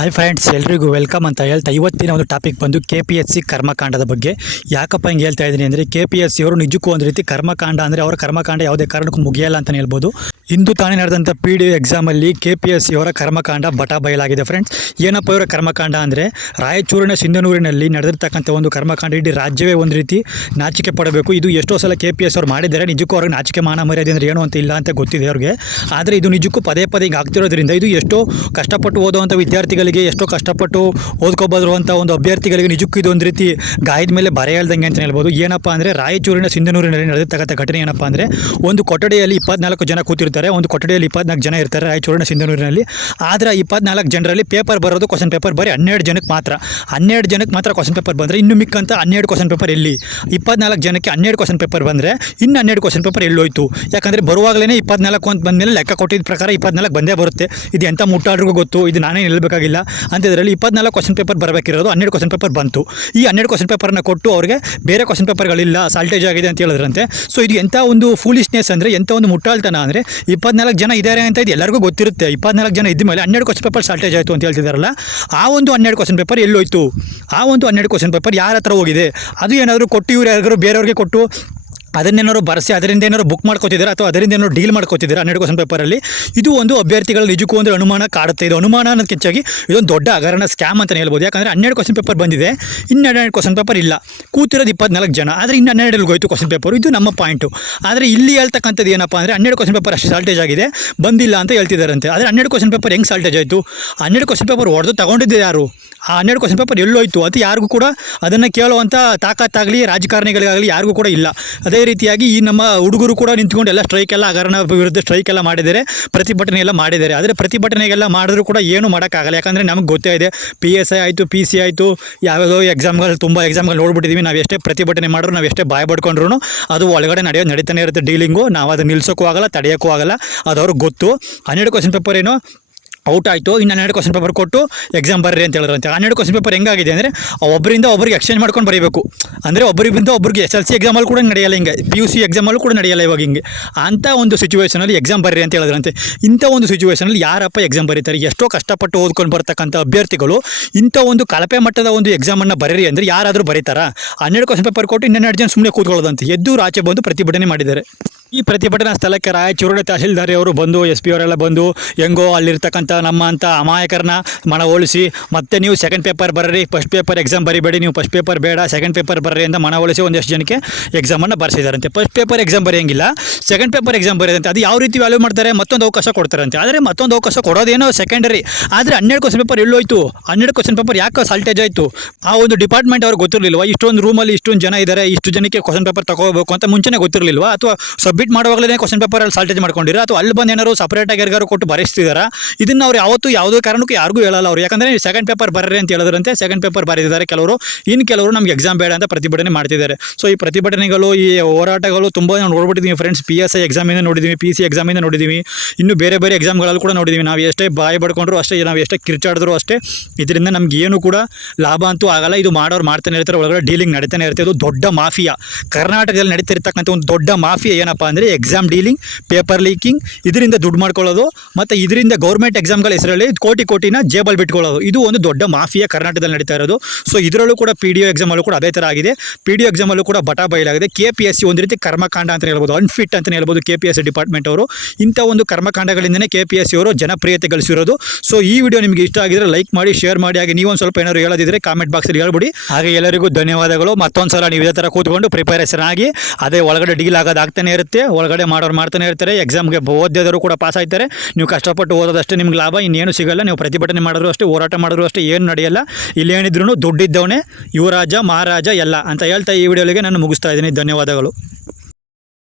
Hi friends ಎಲ್ರಿಗೂ welcome ಅಂತ ಹೇಳ್ತಾ ಇವತ್ತಿನ ಒಂದು ಟಾಪಿಕ್ ಬಂದು ಕೆ ಪಿ ಎಸ್ ಸಿ ಕರ್ಮಕಾಂಡದ ಬಗ್ಗೆ. ಯಾಕಪ್ಪ ಹಿಂಗೆ ಹೇಳ್ತಾ ಇದ್ದೀನಿ ಅಂದರೆ ಕೆ ಪಿ ಎಸ್ ಸಿ ಅವರು ನಿಜಕ್ಕೂ ಒಂದು ರೀತಿ ಕರ್ಮಕಾಂಡ ಅಂದರೆ ಅವರ ಕರ್ಮಕಾಂಡ ಯಾವುದೇ ಕಾರಣಕ್ಕೂ ಮುಗಿಯಲ್ಲ ಅಂತಲೇ ಹೇಳ್ಬೋದು. ಇಂದು ತಾನೇ ನಡೆದಂಥ ಪಿ ಡಿ ಎಕ್ಸಾಮಲ್ಲಿ ಕೆ ಪಿ ಎಸ್ ಸಿ ಅವರ ಕರ್ಮಕಾಂಡ ಬಟ ಬಯಲಾಗಿದೆ ಫ್ರೆಂಡ್ಸ್ ಏನಪ್ಪ ಇವರ ಕರ್ಮಕಾಂಡ ಅಂದರೆ ರಾಯಚೂರಿನ ಸಿಂಧನೂರಿನಲ್ಲಿ ನಡೆದಿರ್ತಕ್ಕಂಥ ಒಂದು ಕರ್ಮಕಾಂಡ. ಇಡೀ ರಾಜ್ಯವೇ ಒಂದು ರೀತಿ ನಾಚಿಕೆ ಪಡಬೇಕು. ಇದು ಎಷ್ಟೋ ಸಲ ಕೆ ಪಿ ಎಸ್ ಅವ್ರು ಮಾಡಿದ್ದಾರೆ. ನಿಜಕ್ಕೂ ಅವ್ರಿಗೆ ನಾಚಿಕೆ ಮಾನ ಮರ್ಯಾದೆ ಅಂದರೆ ಏನು ಅಂತ ಇಲ್ಲ ಅಂತ ಗೊತ್ತಿದೆ ಅವ್ರಿಗೆ. ಆದರೆ ಇದು ನಿಜಕ್ಕೂ ಪದೇ ಪದೇ ಆಗ್ತಿರೋದ್ರಿಂದ ಇದು ಎಷ್ಟೋ ಕಷ್ಟಪಟ್ಟು ಓದುವಂಥ ವಿದ್ಯಾರ್ಥಿಗಳಿಗೆ ಎಷ್ಟೋ ಕಷ್ಟಪಟ್ಟು ಓದ್ಕೊಬರುವಂಥ ಒಂದು ಅಭ್ಯರ್ಥಿಗಳಿಗೆ ನಿಜಕ್ಕೂ ಇದು ಒಂದು ರೀತಿ ಗಾಯದ ಮೇಲೆ ಬರೆ ಹೇಳ್ದಂಗೆ ಅಂತ ಹೇಳ್ಬೋದು. ಏನಪ್ಪ ಅಂದರೆ ರಾಯಚೂರಿನ ಸಿಂಧನೂರಿನಲ್ಲಿ ನಡೆದಿರ್ತಕ್ಕಂಥ ಘಟನೆ ಏನಪ್ಪ ಅಂದರೆ ಒಂದು ಕೊಠಡಿಯಲ್ಲಿ ಇಪ್ಪತ್ನಾಲ್ಕು ಜನ ಕೂತಿರ್ತಾರೆ, ಒಂದು ಕೊಠಡಿಯಲ್ಲಿ ಇಪ್ಪತ್ನಾಲ್ಕು ಜನ ಇರ್ತಾರೆ ರಾಯಚೂರಿನ ಸಿಂಧನೂರಿನಲ್ಲಿ. ಆದರೆ ಇಪ್ಪತ್ನಾಲ್ಕು ಜನರಲ್ಲಿ ಪೇಪರ್ ಬರೋದು ಕ್ವಶನ್ ಪೇಪರ್ ಬರೀ ಹನ್ನೆರಡು ಜನಕ್ಕೆ ಮಾತ್ರ. ಹನ್ನೆರಡು ಜನಕ್ಕೆ ಮಾತ್ರ ಕ್ವಶನ್ ಪೇಪರ್ ಬಂದರೆ ಇನ್ನು ಮಿಕ್ಕಂತ ಹನ್ನೆರಡು ಕ್ವಶನ್ ಪೇಪರ್ ಎಲ್ಲಿ? ಇಪ್ಪತ್ನಾಲ್ಕು ಜನಕ್ಕೆ ಹನ್ನೆರಡು ಕ್ವಶನ್ ಪೇಪರ್ ಬಂದರೆ ಇನ್ನು ಹನ್ನೆರಡು ಕ್ವಶನ್ ಪೇಪರ್ ಎಲ್ಲೋಯ್ತು. ಯಾಕಂದರೆ ಬರುವಾಗಲೇ ಇಪ್ಪತ್ನಾಲ್ಕು ಅಂತ ಬಂದಮೇಲೆ ಲೆಕ್ಕ ಕೊಟ್ಟಿದ್ದ ಪ್ರಕಾರ ಇಪ್ಪತ್ನಾಲ್ಕು ಬಂದೇ ಬರುತ್ತೆ. ಇದು ಎಂಥ ಮುಟ್ಟಾಡ್ರಿಗೂ ಗೊತ್ತು. ಇದು ನಾನೇ ನಿಲ್ಲಬೇಕಾಗಿಲ್ಲ ಅಂಥದ್ರಲ್ಲಿ ಇಪ್ಪತ್ನಾಲ್ಕು ಕ್ವಶನ್ ಪೇಪರ್ ಬರಬೇಕಿರೋದು, ಹನ್ನೆರಡು ಕ್ವಶನ್ ಪೇಪರ್ ಬಂತು. ಈ ಹನ್ನೆರಡು ಕ್ವಶನ್ ಪೇಪರ್ನ ಕೊಟ್ಟು ಅವ್ರಿಗೆ ಬೇರೆ ಕ್ವಶನ್ ಪೇಪರ್ಗಳಿಲ್ಲ ಸಾಲ್ಟೇಜ್ ಆಗಿದೆ ಅಂತ ಹೇಳಿದ್ರಂತೆ. ಸೊ ಇದು ಎಂಥ ಒಂದು ಫೂಲಿಶ್ನೆಸ್ ಅಂದರೆ, ಎಂಥ ಒಂದು ಮುಟ್ಟಾಳ್ತನ ಅಂದರೆ, ಇಪ್ಪತ್ನಾಲ್ಕು ಜನ ಇದ್ದಾರೆ ಅಂತ ಇದು ಎಲ್ಲರಿಗೂ ಗೊತ್ತಿರುತ್ತೆ. ಇಪ್ಪತ್ನಾಲ್ಕು ಜನ ಇದ್ದ ಮೇಲೆ ಹನ್ನೆರಡು ಕ್ವಶನ್ ಪೇಪರ್ ಸಾಲ್ಟೇಜ್ ಆಯಿತು ಅಂತ ಹೇಳ್ತಿದ್ದಾರಲ್ಲ ಆ ಒಂದು ಹನ್ನೆರಡು ಕ್ವಶನ್ ಪೇಪರ್ ಎಲ್ಲೋಯ್ತು. ಆ ಒಂದು ಹನ್ನೆರಡು ಕ್ವಶನ್ ಪೇಪರ್ ಯಾರ ಹತ್ರ ಹೋಗಿದೆ? ಅದು ಏನಾದರೂ ಕೊಟ್ಟು ಇವ್ರು ಯಾರಿಗಾರು ಬೇರೆಯವ್ರಿಗೆ ಕೊಟ್ಟು ಅದನ್ನೇನಾದ್ರು ಬರೆಸಿ, ಅದರಿಂದ ಏನಾದ್ರು ಬುಕ್ ಮಾಡ್ಕೋತಿದ್ದೀರಾ ಅಥವಾ ಅದರಿಂದ ಏನಾದ್ರು ಡೀಲ್ ಮಾಡ್ಕೋತಿದ್ದೀರಾ ಹನ್ನೆರಡು ಕ್ವಶನ್ ಪೇಪರಲ್ಲಿ ಇದು ಒಂದು ಅಭ್ಯರ್ಥಿಗಳ ನಿಜಕ್ಕೂ ಒಂದು ಅನುಮಾನ ಕಾಡುತ್ತೆ. ಇದು ಅನುಮಾನ ಅನ್ನೋದಕ್ಕೆ ಹೆಚ್ಚಾಗಿ ಇದೊಂದು ದೊಡ್ಡ ಹಗರಣ ಸ್ಕ್ಯಾಮ್ ಅಂತಲೇ ಹೇಳ್ಬೋದು. ಯಾಕಂದರೆ ಹನ್ನೆರಡು ಕ್ವಶನ್ ಪೇಪರ್ ಬಂದಿದೆ. ಇನ್ನು ಹನ್ನೆರಡು ಕ್ವಶನ್ ಪೇಪರ್ ಇಲ್ಲ. ಕೂತಿರೋದು ಇಪ್ಪತ್ನಾಲ್ಕು ಜನ. ಆದರೆ ಇನ್ನು ಹನ್ನೆರಡಲ್ಲಿ ಹೋಯ್ತು ಕ್ವಶನ್ ಪೇಪರ್ ಇದು ನಮ್ಮ ಪಾಯಿಂಟು ಆದರೆ ಇಲ್ಲಿ ಹೇಳ್ತಕ್ಕಂಥದ್ದು ಏನಪ್ಪ ಅಂದರೆ ಹನ್ನೆರಡು ಕ್ವಶನ್ ಪೇಪರ್ ಅಷ್ಟು ಸಾಲ್ಟೇಜ್ ಆಗಿದೆ. ಬಂದಿಲ್ಲ ಅಂತ ಹೇಳ್ತಿದ್ದಾರಂತೆ ಆದರೆ ಹನ್ನೆರಡು ಕ್ವಶನ್ ಪೇಪರ್ ಹೆಂಗೆ ಸಾಲ್ಟೇಜ್ ಆಯಿತು? ಹನ್ನೆರಡು ಕ್ವಶನ್ ಪೇಪರ್ ಹೊಡೆದು ತಗೊಂಡಿದ್ದೆ ಯಾರು? ಆ ಹನ್ನೆರಡು ಕ್ವಶನ್ ಪೇಪರ್ ಎಲ್ಲೋಯ್ತು. ಅದು ಯಾರಿಗೂ ಕೂಡ ಅದನ್ನು ಕೇಳುವಂಥ ತಾಕತ್ತಾಗಲಿ, ರಾಜಕಾರಣಿಗಳಿಗಾಗಲಿ ಯಾರಿಗೂ ಕೂಡ ಇಲ್ಲ. ಅದೇ ರೀತಿಯಾಗಿ ಈ ನಮ್ಮ ಹುಡುಗರು ಕೂಡ ನಿಂತ್ಕೊಂಡು ಎಲ್ಲ ಸ್ಟ್ರೈಕ್ ಎಲ್ಲ ಹಗರಣ ವಿರುದ್ಧ ಸ್ಟ್ರೈಕ್ ಎಲ್ಲ ಮಾಡಿದ್ದಾರೆ. ಪ್ರತಿಭಟನೆ ಎಲ್ಲ ಮಾಡಿದ್ದಾರೆ. ಆದರೆ ಪ್ರತಿಭಟನೆಗೆಲ್ಲ ಮಾಡಿದ್ರು ಕೂಡ ಏನು ಮಾಡೋಕ್ಕಾಗಲ್ಲ. ಯಾಕಂದರೆ ನಮಗೆ ಗೊತ್ತೇ ಇದೆ ಪಿ ಎಸ್ ಐ ಆಯಿತು ಪಿ ಸಿ ಆಯಿತು ಯಾವುದೋ ಎಕ್ಸಾಮ್ಗಳು ತುಂಬ ಎಕ್ಸಾಮ್ಗಳು ನೋಡ್ಬಿಟ್ಟಿದ್ದೀವಿ ನಾವು ಎಷ್ಟೇ ಪ್ರತಿಭಟನೆ ಮಾಡಿದ್ರು, ನಾವು ಎಷ್ಟೇ ಬಾಯ್ ಪಡ್ಕೊಂಡ್ರು ಅದು ಒಳಗಡೆ ನಡೆಯೋ, ನಡೀತಾನೆ ಇರುತ್ತೆ ಡೀಲಿಂಗು ನಾವು ಅದು ನಿಲ್ಸೋಕ್ಕೂ ಆಗಲ್ಲ, ತಡೆಯೋಕ್ಕೂ ಆಗಲ್ಲ. ಅದು ಅವ್ರಿಗೆ ಗೊತ್ತು. ಹನ್ನೆರಡು ಕ್ವಶನ್ ಪೇಪರ್ ಏನು ಔಟ್ ಆಯಿತು, ಇನ್ನು ಹನ್ನೆರಡು ಕ್ವಶನ್ ಪೇಪರ್ ಕೊಟ್ಟು ಎಕ್ಸಾಮ್ ಬರ್ರಿ ಅಂತ ಹೇಳಿದ್ರಂತೆ. ಹನ್ನೆರಡು ಕ್ವಶನ್ ಪೇಪರ್ ಹೆಂಗಾಗಿದೆ ಅಂದರೆ, ಒಬ್ಬರಿಂದ ಒಬ್ಬರಿಗೆ ಎಕ್ಸ್ಚೇಂಜ್ ಮಾಡ್ಕೊಂಡು ಬರೀಬೇಕು. ಅಂದರೆ ಒಬ್ಬರಿಂದ ಒಬ್ಬರಿಗೆ ಎಸ್ ಎಲ್ ಸಿ ಎಕ್ಸಾಮಲ್ಲಿ ಕೂಡ ನಡೆಯಲ್ಲ ಹಿಂಗೆ ಪಿ ಯು ಸಿ ಎಕ್ಸಾಮಲ್ಲೂ ಕೂಡ ನಡೆಯಲ್ಲ ಇವಾಗ ಹಿಂಗೆ. ಅಂಥ ಒಂದು ಸಿಚುವೇಷನಲ್ಲಿ ಎಕ್ಸಾಮ್ ಬರ್ರಿ ಅಂತ ಹೇಳಿದ್ರಂತೆ. ಇಂಥ ಒಂದು ಸಿಚುವೇಷನಲ್ಲಿ ಯಾರಪ್ಪ ಎಕ್ಸಾಮ್ ಬರೀತಾರೆ? ಎಷ್ಟೋ ಕಷ್ಟಪಟ್ಟು ಓದ್ಕೊಂಡು ಬರ್ತಕ್ಕಂಥ ಅಭ್ಯರ್ಥಿಗಳು ಇಂಥ ಒಂದು ಕಳಪೆ ಮಟ್ಟದ ಒಂದು ಎಕ್ಸಾಮನ್ನು ಬರೀರಿ ಅಂದರೆ ಯಾರಾದರೂ ಬರೀತಾರಾ? ಹನ್ನೆರಡು ಕ್ವಶನ್ ಪೇಪರ್ ಕೊಟ್ಟು ಇನ್ನೆರಡು ಜನ ಸುಮ್ಮನೆ ಕೂತ್ಕೊಳ್ಳೋದಂತೆ. ಎದ್ದು ಆಚೆ ಬಂದು ಪ್ರತಿಭಟನೆ ಮಾಡಿದ್ದಾರೆ. ಈ ಪ್ರತಿಭಟನಾ ಸ್ಥಳಕ್ಕೆ ರಾಯಚೂರಿನ ತಹಶೀಲ್ದಾರಿ ಅವರು ಬಂದು, ಎಸ್ ಪಿ ಅವರೆಲ್ಲ ಬಂದು, ಹೆಂಗೋ ಅಲ್ಲಿರ್ತಕ್ಕಂಥ ನಮ್ಮ ಅಂತ ಅಮಾಯಕರನ್ನ ಮನವೊಲಿಸಿ, ಮತ್ತೆ ನೀವು ಸೆಕೆಂಡ್ ಪೇಪರ್ ಬರ್ರಿ ಫಸ್ಟ್ ಪೇಪರ್ ಎಕ್ಸಾಮ್ ಬರಿಬೇಡಿ, ನೀವು ಫಸ್ಟ್ ಪೇಪರ್ ಬೇಡ ಸೆಕೆಂಡ್ ಪೇಪರ್ ಬರ್ರಿ ಅಂತ ಮನವೊಲಿಸಿ ಒಂದಷ್ಟು ಜನಕ್ಕೆ ಎಕ್ಸಾಮನ್ನು ಬರ್ಸಿದಾರಂತೆ. ಫಸ್ಟ್ ಪೇಪರ್ ಎಕ್ಸಾಮ್ ಬರೆಯಂಗಿಲ್ಲ. ಸೆಕೆಂಡ್ ಪೇಪರ್ ಎಕ್ಸಾಮ್ ಬರೆಯದಂತೆ ಅದು ಯಾವ ರೀತಿ ವ್ಯಾಲ್ಯೂ ಮಾಡ್ತಾರೆ? ಮತ್ತೊಂದು ಅವಕಾಶ ಕೊಡ್ತಾರಂತೆ. ಆದರೆ ಮತ್ತೊಂದು ಅವಕಾಶ ಕೊಡೋದೇನೋ ಸೆಕೆಂಡರಿ ಆದರೆ ಹನ್ನೆರಡು ಕ್ವಶನ್ ಪೇಪರ್ ಎಲ್ಲೋಯ್ತು. ಹನ್ನೆರಡು ಕ್ವಶನ್ ಪೇಪರ್ ಯಾಕೆ ಸಾಲ್ಟೇಜ್ ಆಯಿತು? ಆ ಒಂದು ಡಿಪಾರ್ಟ್ಮೆಂಟ್ ಅವ್ರಿಗೆ ಗೊತ್ತಿರಲಿಲ್ವಾ? ಇಷ್ಟೊಂದು ರೂಮಲ್ಲಿ ಇಷ್ಟೊಂದು ಜನ ಇದ್ದಾರೆ ಇಷ್ಟು ಜನಕ್ಕೆ ಕ್ವಶನ್ ಪೇಪರ್ ತಗೋಬೇಕು ಅಂತ ಮುಂಚೆನೇ ಗೊತ್ತಿರಲಿಲ್ವಾ? ಅಥವಾ ಸಬ್ಮಿಟ್ ಮಾಡುವಾಗಲೇ ಕ್ವಶನ್ ಪೇಪರಲ್ಲಿ ಸಾಲ್ಟೇಜ್ ಮಾಡ್ಕೊಂಡಿರೋ? ಅಥವಾ ಅಲ್ಲಿ ಬಂದು ಏನಾದ್ರು ಸಪ್ರೇಟಾಗಿ ಯಾರಿಗಾರು ಕೊಟ್ಟು ಬರೆಸ್ತಿದಾರೆ? ಇದನ್ನು ಅವ್ರು ಯಾವತ್ತೂ ಯಾವುದೇ ಕಾರಣಕ್ಕೂ ಯಾರಿಗೂ ಹೇಳಲ್ಲ ಅವ್ರು. ಯಾಕಂದರೆ ಸೆಕೆಂಡ್ ಪೇಪರ್ ಬರ್ರಿ ಅಂತ ಹೇಳಿದ್ರಂತೆ ಸೆಕೆಂಡ್ ಪೇಪರ್ ಬರೆದಿದ್ದಾರೆ ಕೆಲವರು. ಇನ್ನು ಕೆಲವರು ನಮ್ಗೆ ಎಕ್ಸಾಮ್ ಬೇಡ ಅಂತ ಪ್ರತಿಭಟನೆ ಮಾಡ್ತಿದ್ದಾರೆ. ಸೊ ಈ ಪ್ರತಿಭಟನೆಗಳು, ಈ ಹೋರಾಟಗಳು ತುಂಬ ನಾವು ನೋಡ್ಬಿಟ್ಟಿದ್ದೀವಿ ಫ್ರೆಂಡ್ಸ್ ಪಿ ಎಸ್ ಐ ಎಕ್ಸಾಮಿಂದ ನೋಡಿದ್ದೀವಿ ಪಿ ಸಿ ಎಕ್ಸಾಮಿಂದ ನೋಡಿದ್ದೀವಿ ಇನ್ನು ಬೇರೆ ಬೇರೆ ಎಕ್ಸಾಮ್ಗಳಲ್ಲಿ ಕೂಡ ನೋಡಿದ್ದೀವಿ ನಾವು ಎಷ್ಟೇ ಬಾಯಿ ಬಡ್ಕೊಂಡ್ರು ಅಷ್ಟೇ, ನಾವು ಎಷ್ಟೇ ಕಿರ್ಚಾಡಿದ್ರು ಅಷ್ಟೇ, ಇದರಿಂದ ನಮ್ಗೆ ಏನು ಕೂಡ ಲಾಭ ಅಂತೂ ಆಗಲ್ಲ. ಇದು ಮಾಡೋರು ಮಾಡ್ತಾನೆ ಇರ್ತಾರೆ. ಒಳಗಡೆ ಡೀಲಿಂಗ್ ನಡೀತಾನೆ ಇರ್ತದೆ. ಇದು ದೊಡ್ಡ ಮಾಫಿಯಾ. ಕರ್ನಾಟಕದಲ್ಲಿ ನಡೀತಿರ್ತಕ್ಕಂಥ ಒಂದು ದೊಡ್ಡ ಮಾಫಿಯಾ ಏನಪ್ಪ ಅಂದರೆ ಎಕ್ಸಾಮ್ ಡೀಲಿಂಗ್ ಪೇಪರ್ ಲೀಕಿಂಗ್ ಇದರಿಂದ ದುಡ್ಡು ಮಾಡ್ಕೊಳ್ಳೋದು, ಮತ್ತು ಇದರಿಂದ ಗೌರ್ಮೆಂಟ್ ಎಕ್ಸಾಮ್ಗಳ ಹೆಸರಲ್ಲಿ ಕೋಟಿ ಕೋಟಿನ ಜೇಬಲ್ ಬಿಟ್ಕೊಳ್ಳೋದು. ಇದು ಒಂದು ದೊಡ್ಡ ಮಾಫಿಯಾ ಕರ್ನಾಟಕದಲ್ಲಿ ನಡೀತಾ ಇರೋದು. ಸೊ ಇದರಲ್ಲೂ ಕೂಡ ಪಿ ಡಿ ಒ ಎಕ್ಸಾಮಲ್ಲೂ ಕೂಡ ಅದೇ ಥರ ಆಗಿದೆ. ಪಿ ಡಿ ಒ ಎಕ್ಸಾಮಲ್ಲೂ ಕೂಡ ಬಟಾ ಬಯಲಾಗಿದೆ. ಕೆ ಪಿ ಎಸ್ ಸಿ ಒಂದು ರೀತಿ ಕರ್ಮಕಾಂಡ ಅಂತ ಹೇಳ್ಬೋದು. ಅನ್ಫಿಟ್ ಅಂತಲೇ ಹೇಳ್ಬೋದು K P S C department ಅವರು. ಇಂಥ ಒಂದು ಕರ್ಮಕಾಂಡಗಳಿಂದಲೇ ಕೆ ಪಿ ಎಸ್ ಸಿ ಅವರು ಜನಪ್ರಿಯತೆ ಗಳಿಸಿರೋದು. ಸೊ ಈ ವಿಡಿಯೋ ನಿಮಗೆ ಇಷ್ಟ ಆಗಿದ್ರೆ ಲೈಕ್ ಮಾಡಿ ಶೇರ್ ಮಾಡಿ, ಹಾಗೆ ನೀವೊಂದು ಸ್ವಲ್ಪ ಏನಾದ್ರು ಹೇಳೋದಿದ್ರೆ ಕಾಮೆಂಟ್ ಬಾಕ್ಸಲ್ಲಿ ಹೇಳ್ಬಿಡಿ. ಹಾಗೆ ಎಲ್ಲರಿಗೂ ಧನ್ಯವಾದಗಳು. ಮತ್ತೊಂದು ಸಲ ನೀವು ಇದೇ ಥರ ಕೂತ್ಕೊಂಡು ಪ್ರಿಪರೇಷನ್ ಆಗಿ ಅದೇ ಒಳಗಡೆ ಡೀಲ್ ಆಗೋದು ಆಗ್ತಾನೆ ಇರುತ್ತೆ ಒಳಗಡೆ ಮಾಡೋರು ಮಾಡ್ತಾನೆ ಇರ್ತಾರೆ. ಎಕ್ಸಾಮ್ಗೆ ಓದಿದವರು ಕೂಡ ಪಾಸ್ ಆಯ್ತಾರೆ. ನೀವು ಕಷ್ಟಪಟ್ಟು ಓದೋದಷ್ಟೇ ನಿಮ್ಗೆ ಲಾಭ, ಇನ್ನೇನು ಸಿಗಲ್ಲ. ನೀವು ಪ್ರತಿಭಟನೆ ಮಾಡಿದ್ರು ಅಷ್ಟೇ, ಹೋರಾಟ ಮಾಡಿದ್ರು ಅಷ್ಟೇ, ಏನು ನಡೆಯಲ್ಲ. ಇಲ್ಲಿ ಏನಿದ್ರು ದುಡ್ಡಿದ್ದವನೇ ಯುವರಾಜ, ಮಹಾರಾಜ ಎಲ್ಲ ಅಂತ ಹೇಳ್ತಾ ಈ ವಿಡಿಯೋಲಿಗೆ ನಾನು ಮುಗಿಸ್ತಾ ಇದ್ದೀನಿ. ಧನ್ಯವಾದಗಳು.